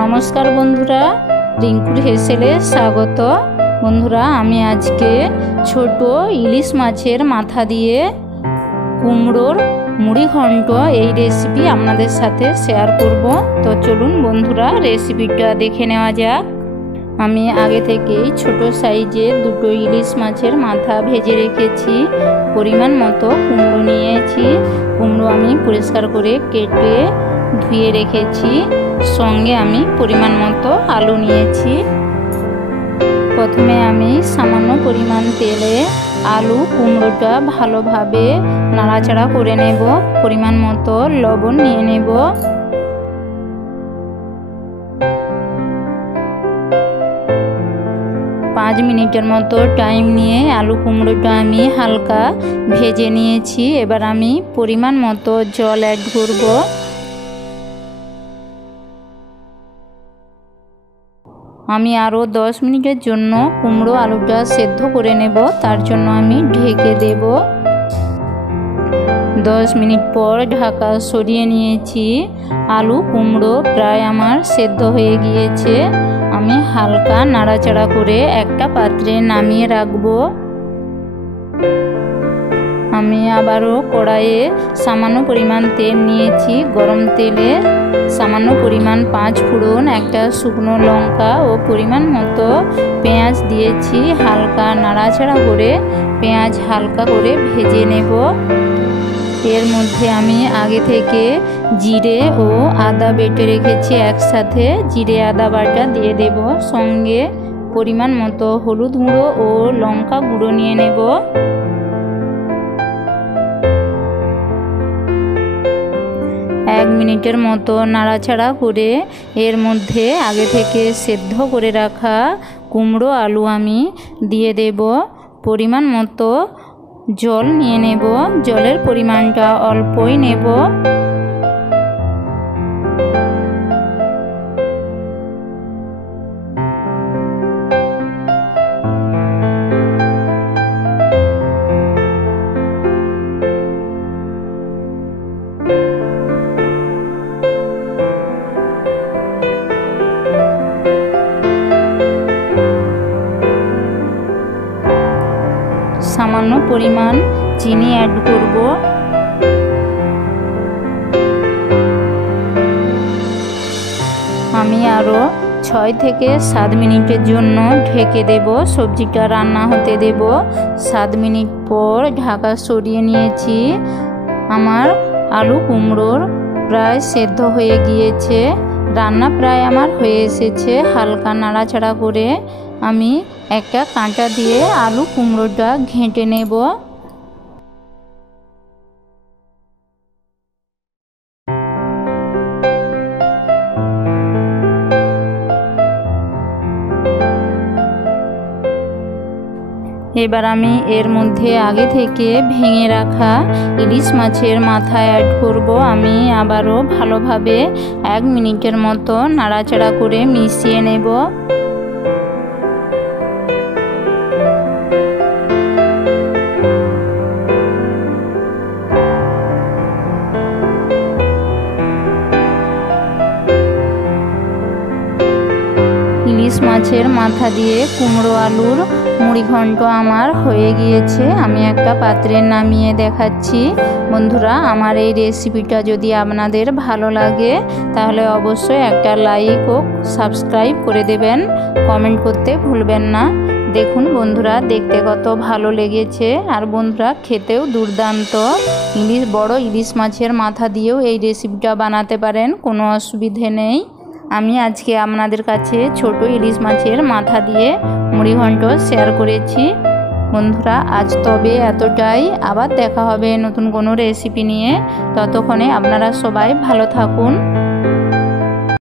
নমস্কার বন্ধুরা, রিঙ্কুর হেসেলে স্বাগত। বন্ধুরা, আমি আজকে ছোট ইলিশ মাছের মাথা দিয়ে কুমড়োর মুড়ি ঘন্ট এই রেসিপি আপনাদের সাথে শেয়ার করব। তো চলুন বন্ধুরা, রেসিপিটা দেখে নেওয়া যাক। আমি আগে থেকেই ছোট সাইজের দুটো ইলিশ মাছের মাথা ভেজে রেখেছি। পরিমাণ মতো কুমড়ো নিয়েছি। কুমড়ো আমি পরিষ্কার করে কেটে ধুয়ে রেখেছি। সঙ্গে আমি পরিমাণ মতো আলু নিয়েছি। প্রথমে আমি সামান্য পরিমাণ তেলে আলু কুমড়োটা ভালোভাবে নাড়াচাড়া করে নেব। পরিমাণ মতো লবণ নিয়ে নেব। পাঁচ মিনিটের মতো টাইম নিয়ে আলু কুমড়োটা আমি হালকা ভেজে নিয়েছি। এবার আমি পরিমাণ মতো জল অ্যাড করব। আমি আরও 10 মিনিটের জন্য কুমড়ো আলুটা সেদ্ধ করে নেব। তার জন্য আমি ঢেকে দেব। 10 মিনিট পর ঢাকা সরিয়ে নিয়েছি। আলু কুমড়ো প্রায় আমার সেদ্ধ হয়ে গিয়েছে। আমি হালকা নাড়াচাড়া করে একটা পাত্রে নামিয়ে রাখবো। আমি আবারও কড়াইয়ে সামান্য পরিমাণ তেল নিয়েছি। গরম তেলে সামান্য পরিমাণ 5 ফোড়ন, একটা শুকনো লঙ্কা ও পরিমাণ মতো পেঁয়াজ দিয়েছি। হালকা নাড়াচাড়া করে পেঁয়াজ হালকা করে ভেজে নেব। এর মধ্যে আমি আগে থেকে জিরে ও আদা বেটে রেখেছি একসাথে। জিরে আদা বাটা দিয়ে দেব। সঙ্গে পরিমাণ মতো হলুদ গুঁড়ো ও লঙ্কা গুঁড়ো নিয়ে নেব। এক মিনিটের মতো নাড়াচাড়া করে এর মধ্যে আগে থেকে সেদ্ধ করে রাখা কুমড়ো আলু আমি দিয়ে দেব। পরিমাণ মতো জল নিয়ে নেব। জলের পরিমাণটা অল্পই নেব। সামান্য পরিমাণ চিনি অ্যাড করব। আমি আরও 6 থেকে 7 মিনিটের জন্য ঢেকে দেব। সবজিটা রান্না হতে দেব। 7 মিনিট পর ঢাকা সরিয়ে নিয়েছি। আমার আলু কুমড়োর প্রায় সেদ্ধ হয়ে গিয়েছে। রান্না প্রায় আমার হয়ে এসেছে। হালকা নাড়াচাড়া করে আমি একটা কাঁটা দিয়ে আলু কুমড়োটা ঘেঁটে নেব। এবার আমি এর মধ্যে আগে থেকে ভেঙে রাখা ইলিশ মাছের মাথা অ্যাড করব। আমি আবারও ভালোভাবে 1 মিনিটের মতো নাড়াচাড়া করে মিশিয়ে নেব। ইলিশ মাছের মাথা দিয়ে কুমড়ো আলুর মুড়ি ঘন্ট আমার হয়ে গিয়েছে। আমি একটা পাত্রে নামিয়ে দেখাচ্ছি। বন্ধুরা, আমার এই রেসিপিটা যদি আপনাদের ভালো লাগে তাহলে অবশ্যই একটা লাইক ও সাবস্ক্রাইব করে দেবেন। কমেন্ট করতে ভুলবেন না। দেখুন বন্ধুরা, দেখতে কত ভালো লেগেছে। আর বন্ধুরা, খেতেও দুর্দান্ত। বড় ইলিশ মাছের মাথা দিয়েও এই রেসিপিটা বানাতে পারেন, কোনো অসুবিধে নেই। আমি আজকে আপনাদের কাছে ছোট ইলিশ মাছের মাথা দিয়ে মুড়ি ঘন্ট শেয়ার করেছি। বন্ধুরা, আজ তবে এতটাই। আবার দেখা হবে নতুন কোনো রেসিপি নিয়ে। ততক্ষণে আপনারা সবাই ভালো থাকুন।